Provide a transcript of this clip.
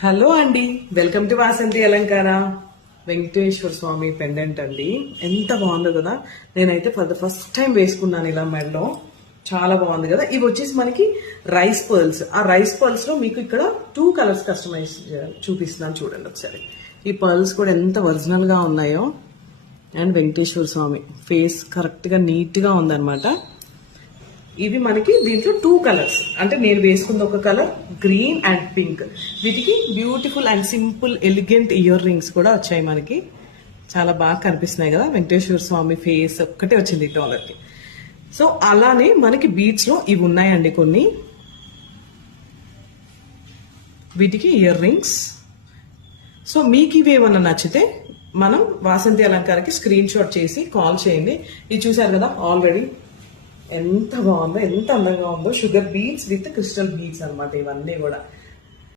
Hello అండి, welcome to Vasanthi అలంకార. వెంకటేశ్వర స్వామి pendant అండి. ఎంత బాగుందో కదా. నేనైతే ఫర్ ద ఫస్ట్ టైం వేసుకున్నాను ఇలా మెడలో. చాలా బాగుంది కదా. ఇవి వచ్చేసి మనకి రైస్ పర్ల్స్. ఆ రైస్ పర్ల్స్ లో మీకు ఇక్కడ 2 కలర్స్ కస్టమైజ్ చూపిస్తున్నాను, చూడండి ఒకసారి. ఈ పర్ల్స్ కూడా ఎంత ఒరిజినల్ గా ఉన్నాయో. And Venkateshwara Swami face correct గా నీట్ గా ఉందన్నమాట. ఇవి మనకి దీంట్లో 2 కలర్స్, అంటే నేను వేసుకుంది ఒక కలర్ గ్రీన్ అండ్ పింక్. వీటికి beautiful and simple elegant ear rings కూడా వచ్చాయి మనకి. చాలా బాగా కనిపిస్తున్నాయి కదా. వెంకటేశ్వర స్వామి ఫేస్ ఒక్కటే వచ్చింది డాలర్ కి. సో అలానే మనకి బీట్స్ లో ఇవి ఉన్నాయండి కొన్ని. వీటికి ఇయర్ రింగ్స్. సో మీకు ఇవి ఏమన్నా నచ్చితే మనం వాసంతి అలంకారకి స్క్రీన్ షాట్ చేసి కాల్ చేయండి. ఇది చూసారు కదా ఆల్రెడీ ఎంత బాగుందో, ఎంత అందంగా ఉందో. Sugar beads with crystal beads అనమాట ఇవన్నీ కూడా.